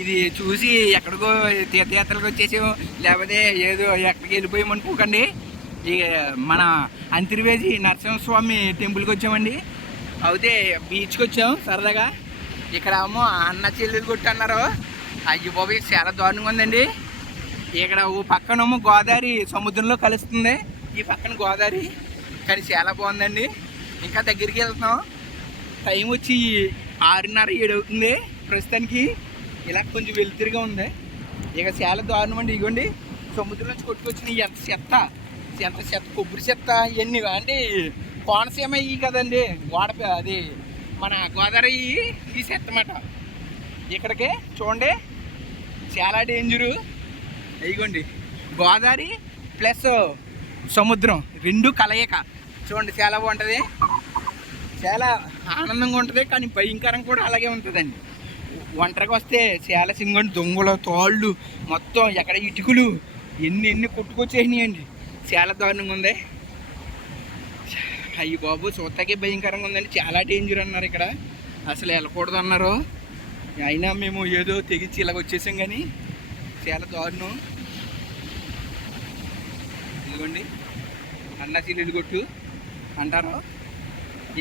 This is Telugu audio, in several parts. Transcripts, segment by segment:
ఇది చూసి ఎక్కడికో తీర్థయాత్రలకు వచ్చేసాం లేకపోతే ఏదో ఎక్కడికి వెళ్ళిపోయాం అనుకోకండి. మన అంతర్వేది నరసింహస్వామి టెంపుల్కి వచ్చామండి. అయితే బీచ్కి వచ్చాం సరదాగా. ఇక్కడ ఏమో అన్న చెల్లెలు కొట్టి అన్నారు అయ్యి బాబు చాలా దారుణంగా ఉందండి. ఇక్కడ ఓ పక్కనేమో గోదావరి సముద్రంలో కలుస్తుంది. ఈ పక్కన గోదావరి. కానీ చాలా బాగుందండి. ఇంకా దగ్గరికి వెళ్తున్నాం. టైం వచ్చి ఆరున్నర ఏడు అవుతుంది ప్రస్తుతానికి. ఇలా కొంచెం వెలుతురుగా ఉంది. ఇక చాలా దారుణం అండి. ఇగోండి సముద్రం నుంచి కొట్టుకొచ్చిన ఎంత చెత్త ఎంత చెత్త కొబ్బరి చెత్త ఇవన్నీ అంటే కోనసీమ ఇవి కదండి. వాడ అది మన గోదావరి ఈ చెత్త అన్నమాట. ఇక్కడికి చూడండి చాలా డేంజరు. ఇదిగోండి గోదావరి ప్లస్ సముద్రం రెండు కలయిక. చూడండి చాలా బాగుంటుంది. చాలా ఆనందంగా ఉంటుంది కానీ భయంకరం కూడా అలాగే ఉంటుందండి. ఒంటరికి వస్తే చాలా సింగండి దొంగలు తోళ్ళు మొత్తం ఎక్కడ ఇటుకలు ఎన్ని ఎన్ని కొట్టుకొచ్చేసినాయండి. చాలా దారుణంగా ఉంది. అయ్యి బాబు చూస్తాకే భయంకరంగా ఉందండి. చాలా డేంజర్ అన్నారు ఇక్కడ. అసలు వెళ్ళకూడదు అన్నారు. అయినా మేము ఏదో తెగించి ఇలాగ వచ్చేసాం కానీ చాలా దారుణం. ఇదిగోండి. అన్న చిల్లుడు కొట్టు అంటారు.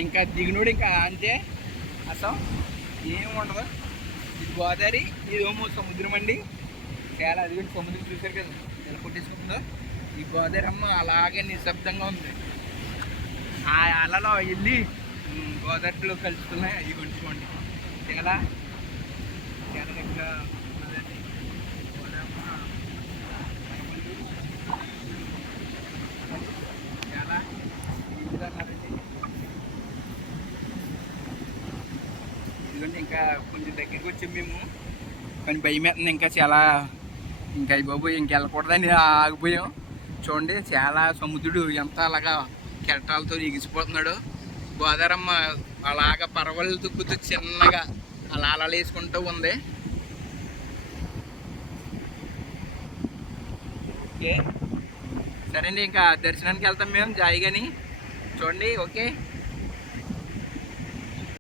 ఇంకా దిగినోడు ఇంకా అంతే అసలు ఏం ఉండదు. ఇది గోదావరి ఇదేమో సముద్రం అండి. చాలా అది సముద్రం చూశారు కదా ఎలా కొట్టేసుకుంటుందో ఈ గోదావరి అమ్మ అలాగే నిశ్శబ్దంగా ఉంది. ఆ అలలో వెళ్ళి గోదావరిలో కలుస్తున్నాయి అవి కొంచుకోండి చాలా చాలా దగ్గర ఉన్నదండి గోదావరి చాలా ఈజీగా ఉన్నారండి ఇదిగోండి ఇంకా కొంచెం దగ్గరికి వచ్చాం మేము. కానీ భయం వేస్తుంది. ఇంకా చాలా ఇంకా అయ్యి బాబు ఇంక వెళ్ళకూడదని ఆగిపోయాం. చూడండి చాలా సముద్రుడు ఎంత అలాగా కెరటాలతో ఎగిసిపోతున్నాడు. గోదారమ్మ అలాగా పర్వాలు తుక్కుతూ చిన్నగా అలా అలా వేసుకుంటూ ఉంది. ఓకే. సరే అండి ఇంకా దర్శనానికి వెళ్తాం మేము జాయిగాని. చూడండి ఓకే.